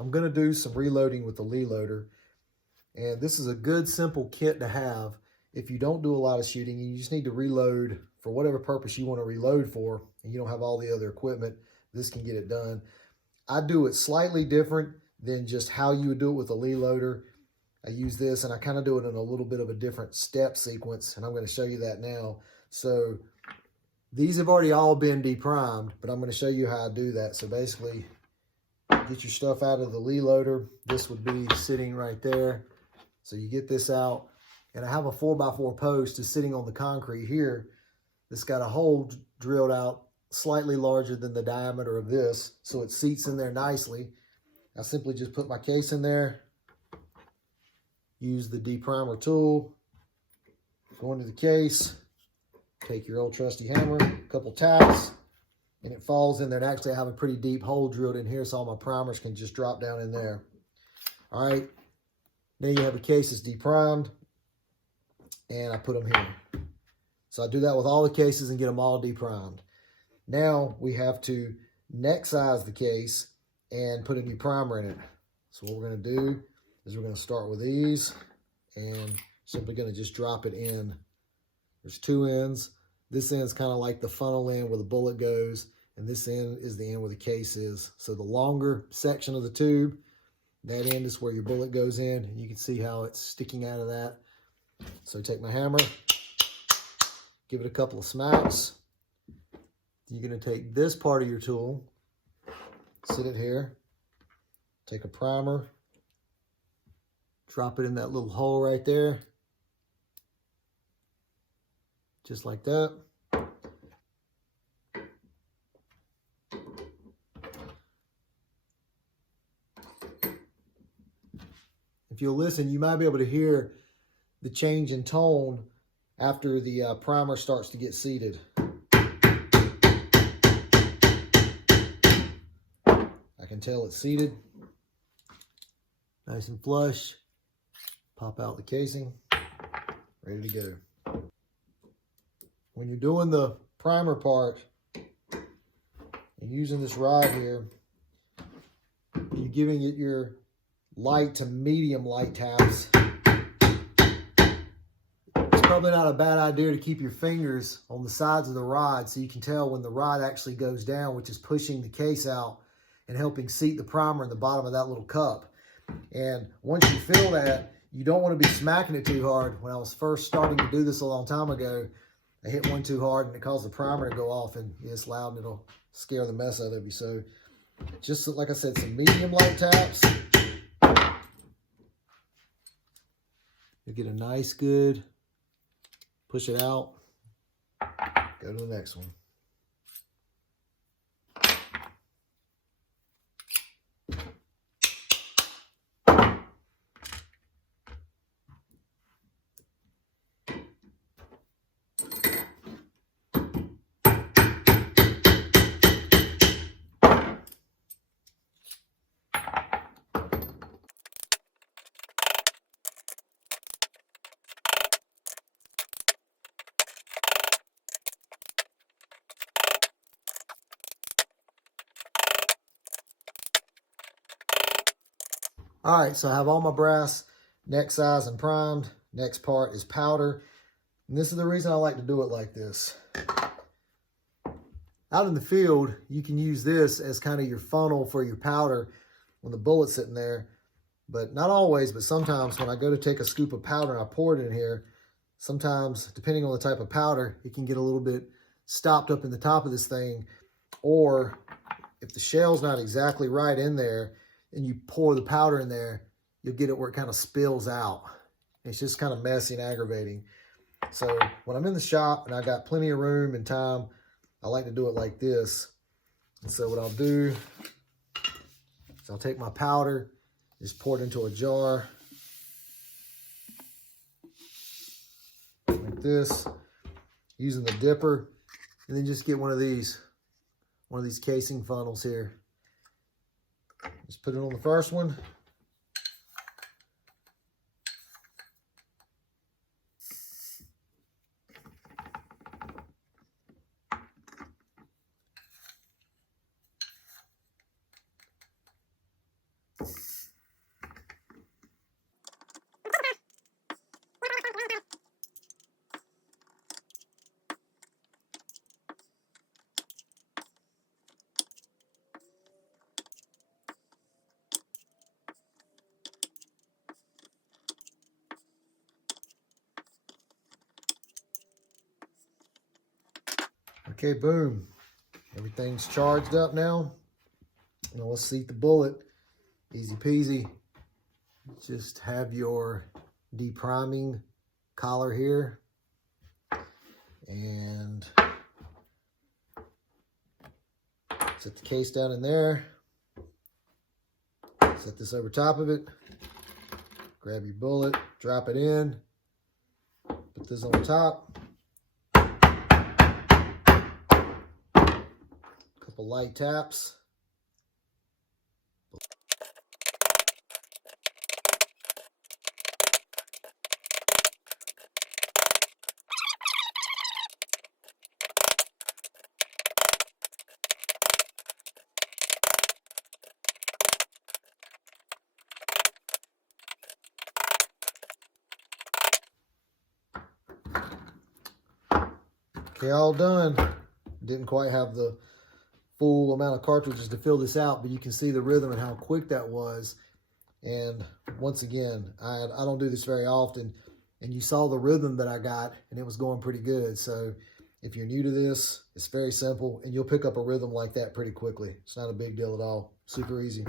I'm going to do some reloading with the Lee loader. And this is a good, simple kit to have if you don't do a lot of shooting and you just need to reload for whatever purpose you want to reload for, and you don't have all the other equipment. This can get it done. I do it slightly different than just how you would do it with a Lee loader. I use this and I kind of do it in a little bit of a different step sequence, and I'm going to show you that now. So these have already all been deprimed, but I'm going to show you how I do that. So basically, get your stuff out of the Lee loader. This would be sitting right there. So you get this out, and I have a 4x4 post is sitting on the concrete here. It's got a hole drilled out slightly larger than the diameter of this, so it seats in there nicely. I simply just put my case in there, use the deprimer tool, go into the case, take your old trusty hammer, a couple tacks, and it falls in there. And actually I have a pretty deep hole drilled in here so all my primers can just drop down in there. All right, now you have a case that's deprimed, and I put them here. So I do that with all the cases and get them all deprimed. Now we have to neck size the case and put a new primer in it. So what we're going to do is we're going to start with these and simply going to just drop it in. There's two ends. This end's kind of like the funnel end where the bullet goes, and this end is the end where the case is. So the longer section of the tube, that end is where your bullet goes in, and you can see how it's sticking out of that. So take my hammer, give it a couple of smacks. You're going to take this part of your tool, sit it here, take a primer, drop it in that little hole right there, just like that. If you'll listen, you might be able to hear the change in tone after the primer starts to get seated. I can tell it's seated, nice and flush. Pop out the casing, ready to go. When you're doing the primer part and using this rod here, you're giving it your light to medium light taps. It's probably not a bad idea to keep your fingers on the sides of the rod so you can tell when the rod actually goes down, which is pushing the case out and helping seat the primer in the bottom of that little cup. And once you feel that, you don't want to be smacking it too hard. When I was first starting to do this a long time ago, I hit one too hard and it caused the primer to go off, and it's loud and it'll scare the mess out of you. So just like I said, some medium light taps. You'll get a nice good, push it out, go to the next one. All right, so I have all my brass neck size and primed. Next part is powder. And this is the reason I like to do it like this. Out in the field, you can use this as kind of your funnel for your powder when the bullet's sitting there. But not always, but sometimes when I go to take a scoop of powder and I pour it in here, sometimes, depending on the type of powder, it can get a little bit stopped up in the top of this thing. Or if the shell's not exactly right in there, and you pour the powder in there, you'll get it where it kind of spills out. It's just kind of messy and aggravating. So when I'm in the shop and I got plenty of room and time, I like to do it like this. And so what I'll do is I'll take my powder, just pour it into a jar like this, using the dipper, and then just get one of these casing funnels here. Just put it on the first one. Okay, boom. Everything's charged up now. Now let's seat the bullet. Easy peasy. Just have your depriming collar here. And set the case down in there. Set this over top of it. Grab your bullet, drop it in. Put this on top. Couple light taps. Okay, all done. Didn't quite have the full amount of cartridges to fill this out, but you can see the rhythm and how quick that was. And once again, I don't do this very often, and you saw the rhythm that I got, and it was going pretty good. So if you're new to this, it's very simple, and you'll pick up a rhythm like that pretty quickly. It's not a big deal at all. Super easy.